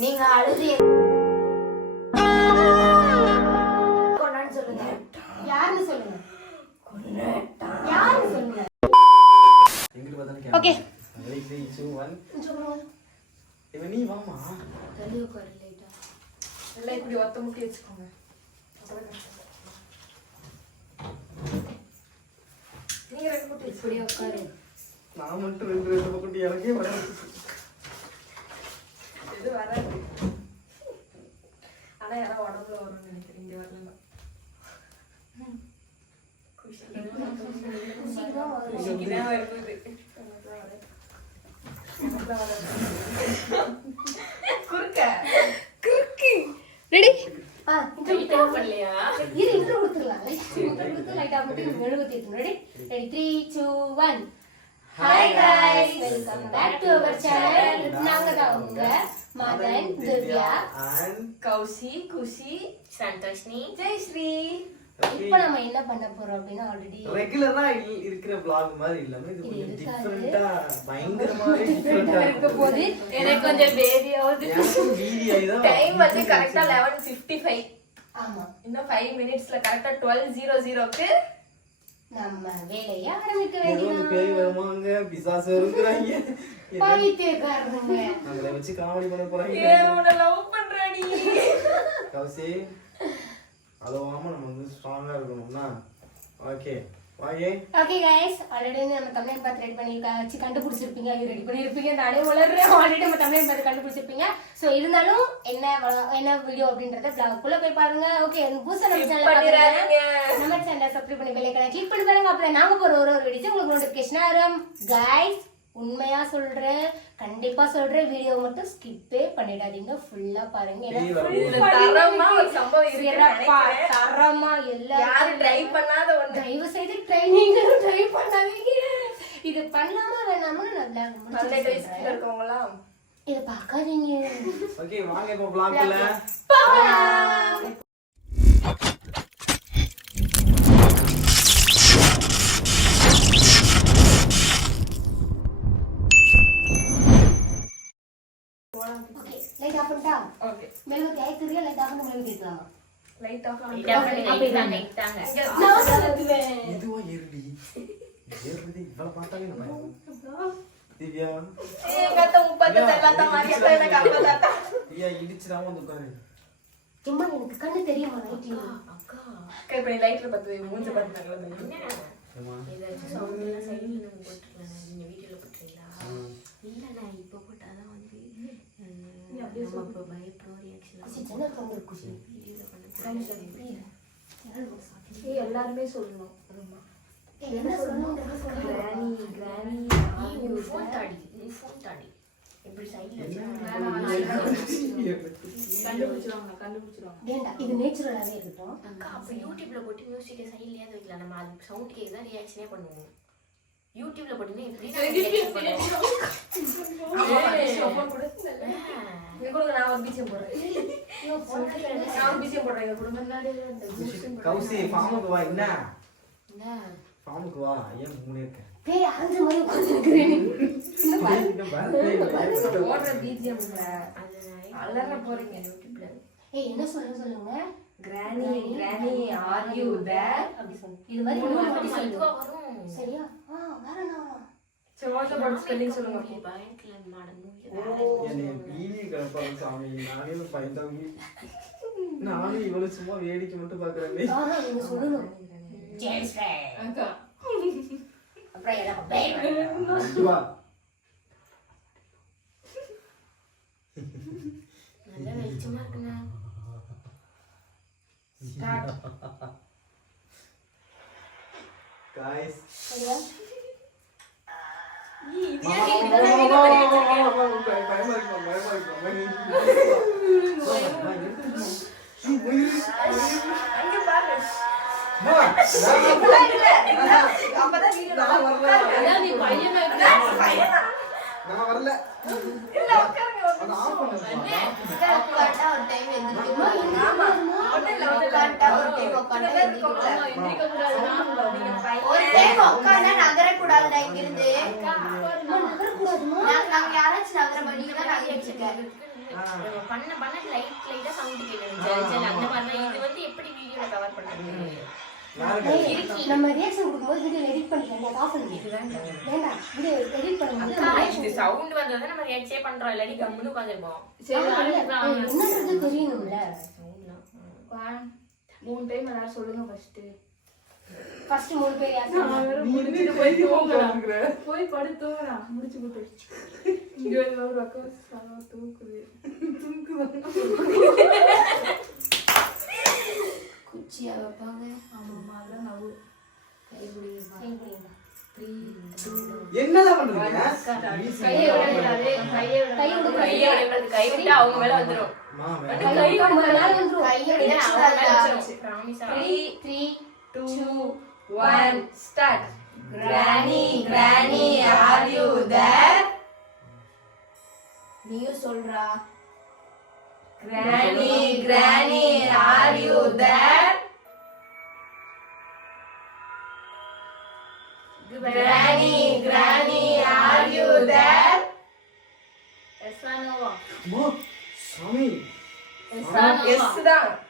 நீங்க அழுது. கொண்டான்னு சொல்லுங்க. யாருன்னு சொல்லுங்க. யாருன்னு சொல்லுங்க. நீ வாமா தள்ளி உட்காரு லைட்டா எல்லாம் இப்படி ஒத்த முட்டி வச்சுக்கோங்க. நீங்க ரெண்டு முட்டி இப்படி உட்காரு. நான் மட்டும் ரெண்டு ரெண்டு பக்கம் எனக்கே வர இது வராது ஆனா யாரோ உடம்புல வரும்னு நினைக்கிறேன் இங்க வரலாம் சீக்கிரம் வரும். குஷிக்குதான் வருது எனக்குலாம் வராது. குறுக்க குறுக்கி ரெடி? இது இன்ட்ரோ கொடுத்துடலாம். லைட் கொடுத்து லைட்டா மட்டும் மெழுகுத்தி எடுத்துரும் ready ready three two one hi guys. Welcome back to our channel நாங்க தான் உங்க மதன் திவ்யா அண்ட் கௌசி குஷி சந்தோஷ்னி. ஜெயஸ்ரீ இப்போ நம்ம என்ன பண்ண போறோம் அப்படின்னா ஆல்ரெடி ரெகுலரா இருக்கிற vlog மாதிரி இல்லாம இது கொஞ்சம். டிஃபரெண்டா பயங்கரமாவே டிஃபரெண்டா இருக்க போது எனக்கு கொஞ்சம் பேபியாவது எனக்கும் வீடியோ தான் டைம் வந்து கரெக்டா லெவன் ஃபிஃப்டி ஃபைவ் ஆமா. இன்னும் ஃபைவ் மினிட்ஸ்ல கரெக்டா டுவெல் ஜீரோ ஜீரோக்கு நம்ம வேலையை ஆரம்பிக்க ஒரு பேய் வருவாங்க பிசாசு வருங்கிறாங்க பைத்தியக்காரனுங்க. அவங்கள வச்சு காமெடி பண்ண ஏ போறாங்க உன்னை லவ் பண்றாடி? கவுசி அதுவாம நம்ம வந்து ஸ்ட்ராங்கா இருக்கணும்னா ஓகே ஓகே கைஸ் ஆல்ரெடி நம்ம தமிழ் பார்த்து ரெடி பண்ணி வச்சு கண்டுபிடிச்சிருப்பீங்க. அது ரெடி பண்ணியிருப்பீங்க நானே உளறேன். ஆல்ரெடி நம்ம தமிழ் பார்த்து கண்டுபிடிச்சிருப்பீங்க. ஸோ இருந்தாலும் என்ன என்ன வீடியோ அப்படின்றத vlog-குள்ள போய் பாருங்க. ஓகே புதுசாக நம்ம சேனல். நம்ம சேனலை சப்ஸ்கிரைப் பண்ணி பெல்லைக்கனை கிளிக் பண்ணி பாருங்க. அப்போ நாங்க போற ஒரு ஒரு வீடியோ உங்களுக்கு நோட்டிஃபிகேஷன் வரும். கைஸ் உண்மையா சொல்றேன் கண்டிப்பா சொல்றேன் வீடியோ மட்டும் ஸ்கிப்பே பண்ணிடாதீங்க. ஃபுல்லா பாருங்க. தரமா ஒரு சம்பவம் இருக்குன்னு சிறப்பா நினைக்கிறேன். தரமா எல்லா யாரும் ட்ரை பண்ணாத தயவு செய்து ட்ரைனிங் ட்ரை பண்ணாதீங்க. இது பண்ணலாமா வேணாம்னு நல்லா இதை பார்க்காதீங்க. ஓகே வாங்க இப்போ light off பண்ணிட்டா? ஓகே மெழுகு தேய்க்கிறியா, light off பண்ணி மெழுகு? லைட் ஆஃப் லைட் தாங்க நான் சொல்லுவேன். இவ்வளவு பார்த்தாலே நம்ம. திவ்யா. மாதிரி. எனக்கு இடிச்சிடாம வந்து உட்காரு. சும்மா எனக்கு கண்ணு தெரியுமா நைட்ல அக்கா அக்கா. இப்ப நீ லைட்ல பார்த்து மூஞ்ச பார்த்தாங்களா என்ன? ஏதாச்சும் சவுண்ட் எல்லாம் சைடுல நம்ம போட்டுக்கலாம் இந்த வீடியோல போட்டுறீங்களா இல்ல நான் அஹ், நம்ம இப்போ பயப்படும் ரியாக்ஷன் ஜன்னல் கம்பு குஷி வீடியோல எல்லாருமே சொல்லணும் ஏய், என்ன சொல்லணும் கிரானி கிரானி ஃபோன் தாடி நீ ஃபோன் தாடி இப்படி சைடுல கண்டுபிடிச்சிருவாங்க கண்டுபிடிச்சிருவாங்க ஏண்டா இது நேச்சுரலாவே இருக்கட்டும் அக்கா அப்ப யூடியூப்ல போட்டு மியூசிக்கை வைக்கலாம் நம்ம அது சவுண்ட் கேக்கு தான் ரியாக்ஷனே பண்ணுவோம் யூடியூப்ல போட்டுனா எப்படி போடுறேன் நான் போடுறேன் கௌசி ஃபார்முக்கு வா என்ன? ஃபார்முக்கு வா ஏன் மூணு இருக்க மாதிரி அலற போறீங்க யூடியூப்ல ஏய் என்ன சொல்ல சொல்லுங்க granny granny are you there அப்படி சொல்லு இது மாதிரி மூணு வாட்டி சொல்லு இதுவா வரும் சரியா ஆ வேற என்ன வரும் சரி வாட்ஸ்அப் போட்டு ஸ்பெல்லிங் சொல்லுங்க பயங்கர மாடல். என்னை பீதி கிடப்பாங்க சாமி நானே பயந்தாங்க நானும் இவ்வளவு சும்மா வேடிக்கை மட்டும் பாக்குறேன் ஆஹா நீங்க சொல்லணும் ஜேம்ஸ் அக்கா அப்புறம் எனக்கு பேய் வா நல்ல வெளிச்சமா இருக்குங்க guys நான் வரல இல்ல உட்காருங்க ஒரு ஆஃப் பண்ணுங்க ஒரு ஆமா ஒரு டைம் உட்கார்ந்தா இங்கிருந்து. நாங்க யாராச்சும் நகர நீங்க ஆ. நம்ம பண்ண பண்ண லைட் லைட்டா சவுண்ட் கேட்கணும். அந்த மாதிரி. இது வந்து எப்படி வீடியோல கவர் ஏய், நம்ம ரியாக்ஷன் கொடுக்கும்போது வீடியோ எடிட் பண்ணிக்கலாம். காசு வேண்டாம். வீடியோ எடிட் பண்ணும்போது இது சவுண்ட் நம்ம பண்றோம். இல்லாட்டி கம்முன்னு உட்காந்துருப்போம் சரி என்னன்றது தெரியணும்ல. மூணு டைம் எல்லாரும் சொல்லுங்க ஃபர்ஸ்ட் ஃபர்ஸ்ட் மூணு பேர் யாரும் போய் தூங்கலாம் போய் படு தூங்கலாம் முடிச்சு போட்டு. இங்க வந்து ஒரு பக்கம் சலவா தூக்குது தூக்குது குச்சியா வைப்பாங்க. ஆமாம்மா அதெல்லாம் நவு என்னதான் பண்றீங்க? கையை விடாது கையை விடாது கையை விடாது கை விட்டு அவங்க மேல வந்துரும். கை விட்டு அவங்க மேல வந்துரும். கையை விடாது அவங்க மேல வந்துரும். 3 3 two, one, start. Granny, Granny, are you there? Niyu solra. Granny, Granny, are you there? Granny, Granny, are you there? Yes, I know. Ma, Sami. Yes, I know. Yes,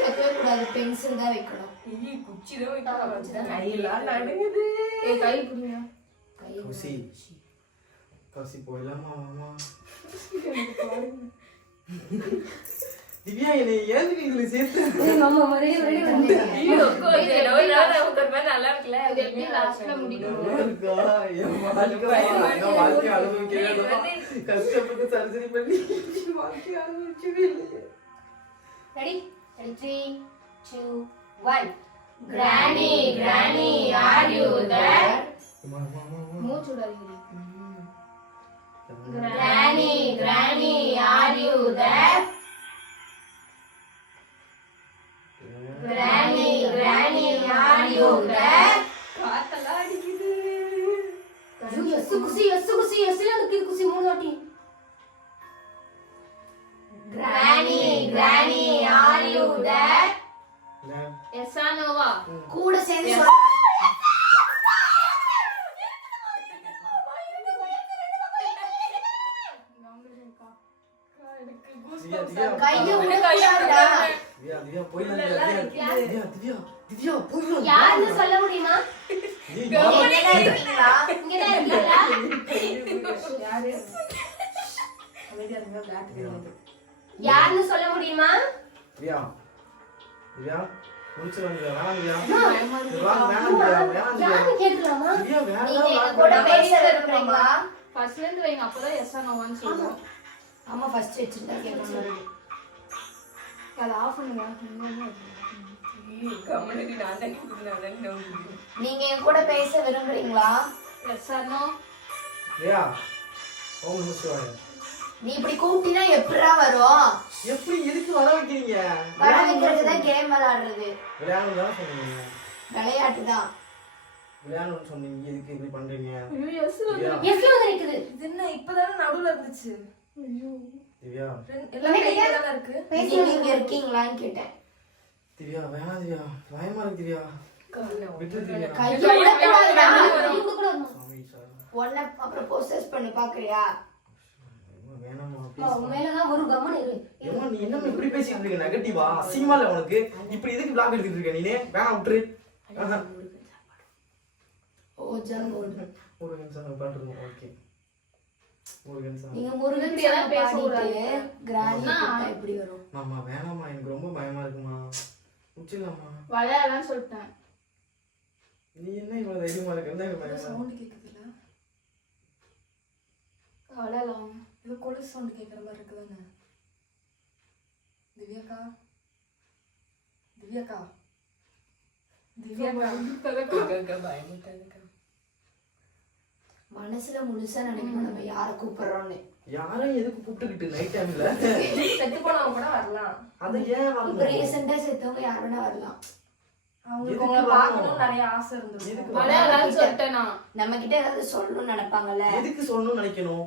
வைக்கவே கூடாது பென்சில் தான் வைக்கணும் ஐயோ, குச்சிதான் வைக்கலாம் கையெல்லாம் நடுங்குது ஏ கை பிடிங்க கை குசி. குசி, போயிடலாமா, மாமா? திவ்யா என்னை ஏதுக்கு இதுல சேர்த்து மாமா ரெடி ரெடி வந்து ஐயோ, அக்கா, இது ஒரு நாள் நமக்கு ஒரு மாதிரி நல்லா இருக்குல்ல இது எப்படி லாஸ்ட்ல முடிக்கும் நல்லா இருக்கா? என் வாழ்க்கை நான் வாழ்க்கை அனுபவிக்கவே இல்லைம்மா. கஷ்டப்பட்டு சர்ஜரி பண்ணி வாழ்க்கை அனுபவிக்கவே இல்லையே ready ready three two one granny granny are you there அம்மா, அம்மா, அம்மா, அம்மா. மூச்சு விடாதீங்க granny granny are you there S குசி S குசி எஸ்ல நிக்குது குசி மூணு வாட்டி கிராணி கிராணி ஆர் யூ தேர் இல்ல, எஸ்ஆனோவா கூட சேர்ந்து. யாருன்னு சொல்ல முடியுமா யாருன்னு சொல்ல முடியுமா? திவ்யா, திவ்யா, முடிச்சு வாங்க, வேணாம் கேட்கலாமா. கூட பேச ஃபர்ஸ்ட்ல இருந்து வைங்க. அப்பதான் எஸ்ஆனோவான்னு சொல்லுவோம் ஆமா. ஃபர்ஸ்ட் வச்சிருந்தா கேட்கணும் அதை ஆஃப் பண்ணுங்க. நீங்க என் கூட பேச விரும்புறீங்களா. நீ இப்படி கூப்பிட்டீங்கன்னா எப்படிடா வரும் எப்படி எதுக்கு வர வைக்கிறீங்க? வர வைக்கிறது தான் கேம் விளையாடுறது. சொன்னீங்க. விளையாட்டு தான் விளையாடணும்னு சொன்னீங்க. எதுக்கு இப்படி பண்றீங்க? ஐயோ எஸ் திவ்யா, எஸ்ல வந்து நிக்குது. இது என்ன இப்பதானே நடுவுல இருந்துச்சு? திவ்யா. எல்லாமே கையில இருக்கு? நீங்க இருக்கீங்களான்னு கேட்டேன். திவ்யா வேணாம் திவ்யா பயமா இருக்கு திவ்யா விட்டு திவ்யா? சாமி உன்னை அப்புறம் ப்ரோசஸ் பண்ணி பாக்குறியா? என்ன இப்படி பேசிட்டு இருக்க? நெகட்டிவா அசிங்கமா இல்ல உனக்கு? இப்படி எதுக்கு பிளாக் எடுத்துட்டு இருக்க நீனே? வேணாம் விட்டுரு. ஜம் ஒரு நிமிஷம் உட்காந்துருக்கோம் ஓகே. ஒரு நிமிஷம் நீங்க முருகன் இப்படி சாமி பேசக்கூடாது. பாடிட்டு கிராணி அண்ணா. கூப்பிட்டா எப்படி வரும்? மாமா வேணாமா எனக்கு ரொம்ப பயமா இருக்குமா? முடிச்சிடலாமா விளையாடலாம்னு சொல்லிட்டேன். நீ என்ன இவ்வளவு தைரியமா இருக்க? என்ன சவுண்ட் கேக்குதுல விளையாடலாம். இது கொலுசு சவுண்ட் கேக்குற மாதிரி இருக்குதானே? திவ்யாக்கா? திவ்யாக்கா? மனசுல முழுசா நினைக்கணும். நம்ம யாரை கூப்பிடுறோம்னு. யாரும் எதுக்கு கூப்பிட்டுக்கிட்டு நைட் டைம்ல செத்து போனவங்க கூட வரலாம். அதை ஏன் இப்ப வரணும் ரீசெண்டா செத்தவங்க யார் வேணா வரலாம். அவங்களுக்கு உங்களை நிறைய ஆசை இருந்திருக்கும் எதுக்கு அதான் எல்லாரும் சொல்லிட்டேனா? நம்ம கிட்ட ஏதாவது சொல்லணும்னு நினைப்பாங்கல்ல? எதுக்கு சொல்லணும்னு நினைக்கணும்?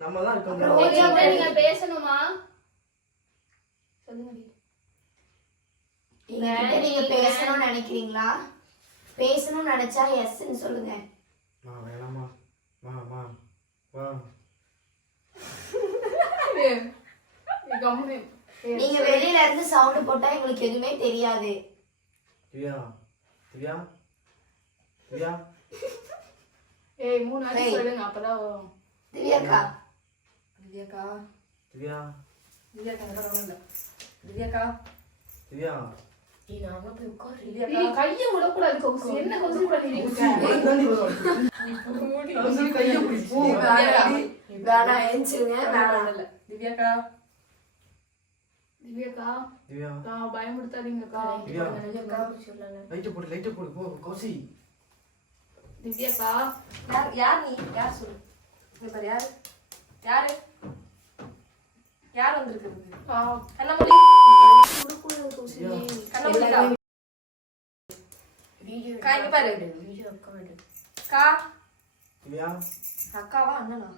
நம்ம தான் இருக்கோம் நீங்க பேசணுமா? சொல்லுங்க நீங்க பேசணும்னு நினைக்கிறீங்களா? பேசணும்னு நினைச்சா எஸ்ன்னு சொல்லுங்க. மா வேணாமா மா மா வா. கம்முனு நீங்க வெளியில இருந்து சவுண்ட் போட்டா எங்களுக்கு எதுவுமே தெரியாது. திவ்யா திவ்யா திவ்யா. ஏய் மூணு வாட்டி. சொல்லுங்க அப்பதான் வரும். திவ்யாக்கா. திவ்யாக்கா. திவ்யா. திவ்யாக்கா இந்த பக்கம் இல்ல திவ்யாக்கா. திவ்யா. திவ்யாக்கா ஏய், கையை விடக்கூடாது கௌசி. என்ன கௌசி பண்ணிருக்கீங்க கையை பிடிச்சு. வேணாம் ஏஞ்சிருங்க வேணாம் இல்ல திவ்யாக்கா திவ்யாக்கா திவ்யா நான் பயமுடுத்தாதீங்கக்கா திவ்யா லைட்டை போடு லைட்டை போடு போ கௌசி திவ்யாக்கா யார் யார் நீ யார் சொல்லு பாரு யாரு யாரு யார் வந்திருக்குது ஆ, கண்ண மூடி விடக்கூடாது கௌசி திவ்யா கண்ண மூடிக்கா கா, இங்க பாரு. கா திவ்யா அக்காவா அண்ணனா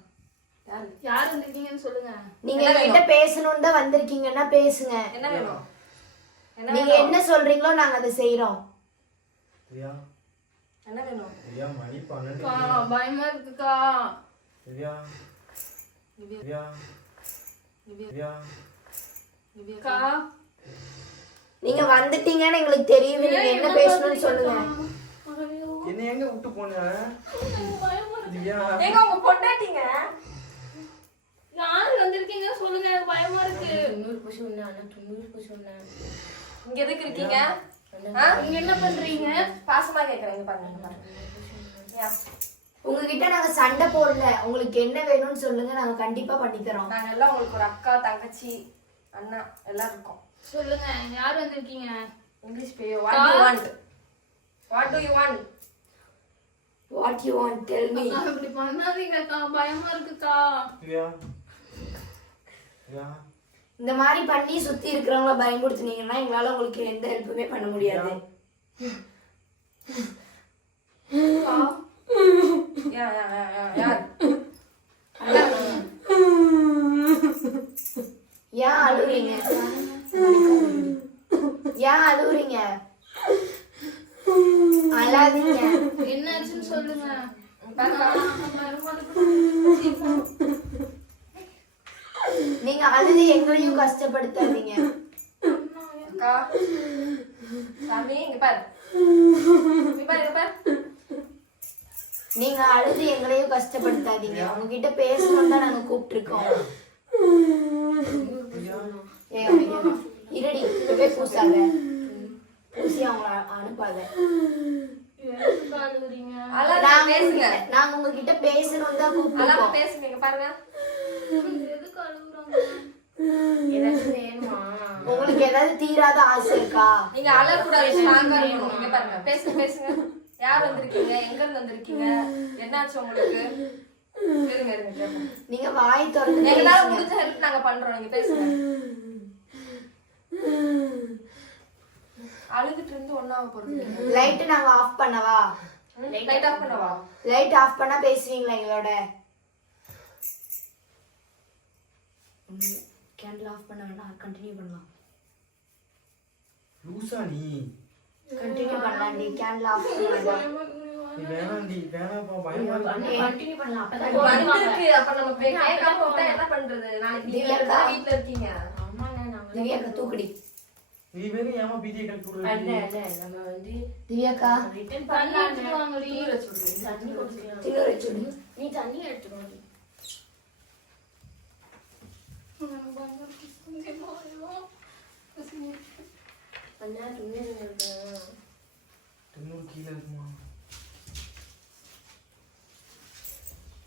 யாரு வந்திருக்கீங்கன்னு சொல்லுங்க. நீங்க என்ன என்கிட்ட பேசணும்னு தான் வந்திருக்கீங்கன்னா பேசுங்க. என்ன வேணும்? என்ன நீங்க என்ன சொல்றீங்களோ நாங்க அதை செய்யறோம் திவ்யா என்ன வேணும்? திவ்யா மணி பன்னெண்டு. அக்கா பயமா இருக்குக்கா. திவ்யா திவ்யா திவ்யா அக்கா. நீங்க வந்துட்டீங்கன்னு எங்களுக்கு தெரியுது. நீங்க என்ன பேசணும்னு சொல்லுங்க. என்ன எங்க விட்டு போன? பயமா இருக்கு. திவ்யா எங்க உங்க பொண்டாட்டிங்க. யார் வந்திருக்கீங்க? சொல்லுங்க எனக்கு பயமா இருக்கு. இங்க எதுக்கு இருக்கீங்க? நீங்க என்ன பண்றீங்க? பாசமா கேக்குறேன் இங்க பாருங்க இங்க பாருங்க. யா. உங்ககிட்ட நாங்க சண்டை போடல. உங்களுக்கு என்ன வேணும்னு சொல்லுங்க நாங்க கண்டிப்பா பண்ணி தரோம். நாங்க எல்லாம் உங்களுக்கு ஒரு அக்கா தங்கச்சி அண்ணா எல்லாம் இருக்கோம். சொல்லுங்க யார் வந்திருக்கீங்க? English pay what to want what to you want what you want tell me அக்கா, இப்படி பண்ணாதீங்கக்கா பயமா இருக்குக்கா. இந்த மாதிரி பண்ணி சுத்தி இருக்கிறவங்கள பயன்படுத்துனீங்கன்னா எங்களால உங்களுக்கு எந்த ஹெல்ப்புமே பண்ண முடியாது. யா யா யா யா யார் ஏன் அழுவுறீங்க? ஏன் அழுவுறீங்க? அழாதீங்க. என்னாச்சுன்னு சொல்லுங்க. நீங்க அழுது எங்களையும் கஷ்டப்படுத்தாதீங்க. அக்கா சாமி இங்க பாரு. இங்க பாரு இங்க பாரு. நீங்க அழுது எங்களையும் கஷ்டப்படுத்தாதீங்க. உங்ககிட்ட பேசணும் தான் நாங்க கூப்பிட்டுருக்கோம். ஏய், அமைதியா இரு. இருடி இப்பவே பூசாத. பூசி அவங்கள அனுப்பாத. நாங்க உங்ககிட்ட- பேசணும் தான் கூப்பிட்டுருக்கோம். பேசுங்க பாருங்க. உங்களுக்கு ஏதாவது தீராத ஆசை இருக்கா? நீங்க அழக்கூடாது ஸ்ட்ராங்கா இருக்கணும். இங்க பாருங்க. பேசுங்க பேசுங்க. யார் வந்திருக்கீங்க? எங்க இருந்து வந்திருக்கீங்க? என்னாச்சு உங்களுக்கு? நீங்க வாய் திறந்து எங்களால. முடிஞ்ச ஹெல்ப் நாங்க பண்றோம். நீங்க பேசுங்க. அழுதுட்டு இருந்து ஒன்னாக போறது லைட் நாங்க ஆஃப் பண்ணவா? லைட் ஆஃப் பண்ணவா? லைட் ஆஃப் பண்ணா பேசுவீங்களா எங்களோட? கேண்டில் ஆஃப் பண்ண வேண்டாம் கண்டினியூ பண்ணலாம். லூசா நீ. கண்டினியூ பண்ணலாம் டி கேண்டில் ஆஃப் வேண்டாம். நீ வேணாப்பா பயமா இருக்கு கண்டினியூ பண்ணலாம் நாளைக்கு நீங்க திவ்யாக்கா. வீட்ல இருக்கீங்க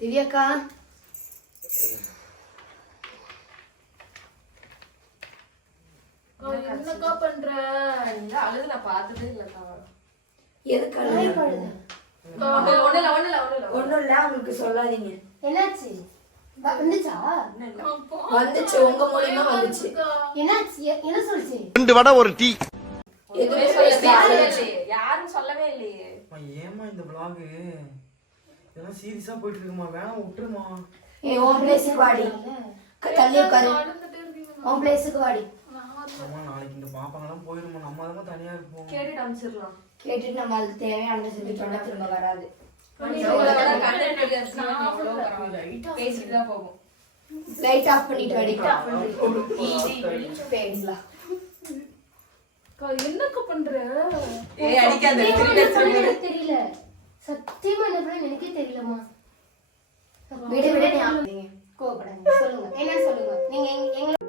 திவ்யாக்கா? கீழே இருக்குமா என்னக்கா பண்ற? இல்ல அழுது நான் பார்த்ததே இல்லக்கா வாய்ப்பாடுதா? ஒண்ணுல ஒண்ணுல ஒண்ணுல ஒண்ணுல ஒண்ணும் இல்ல உங்களுக்கு சொல்லாதீங்க. என்னாச்சு? வந்துச்சா? வந்துச்சு உங்க மூலியமா வந்துச்சு. என்னாச்சு? என்ன சொல்லுச்சு? ரெண்டு வடை ஒரு டீ. எதுவுமே சொல்லவே யாரும் சொல்லவே இல்லையே. ஏம்மா இந்த vlog? இதெல்லாம் சீரியஸா போயிட்டு இருக்குமா? வேணாம் விட்டுருமா. ஏய், உன் பிளேஸுக்கு வாடி. தள்ளி உட்காரு. உன் பிளேஸுக்கு வாடி. அம்மா நாளைக்கு இந்த பாப்பாங்கெல்லாம் போயிருமா? நம்ம தான் தனியா இருப்போம். கேட்டுட்டு அனுப்பிச்சிடலாம் கேட்டுட்டு நம்ம அதுக்கு தேவையானதை செஞ்சுட்டோம்னா திரும்ப வராது. பேசிட்டு தான் போகும். லைட் ஆஃப் பண்ணிட்டு வாடி பேடிங்களா என்னக்கா பண்ற? ஏய் அடிக்காத. சத்தியமா என்ன பண்ண எனக்கு தெரியல. சத்தியமா என்ன பண்ண எனக்கே தெரியலம்மா. விடு சொல்லுங்க. என்ன சொல்லுங்க? நீங்க எங்க-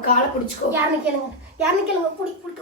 காலை பிடிச்சுக்கோ யாருன்னு கேளுங்க. யாருன்னு கேளுங்க. புடி புடி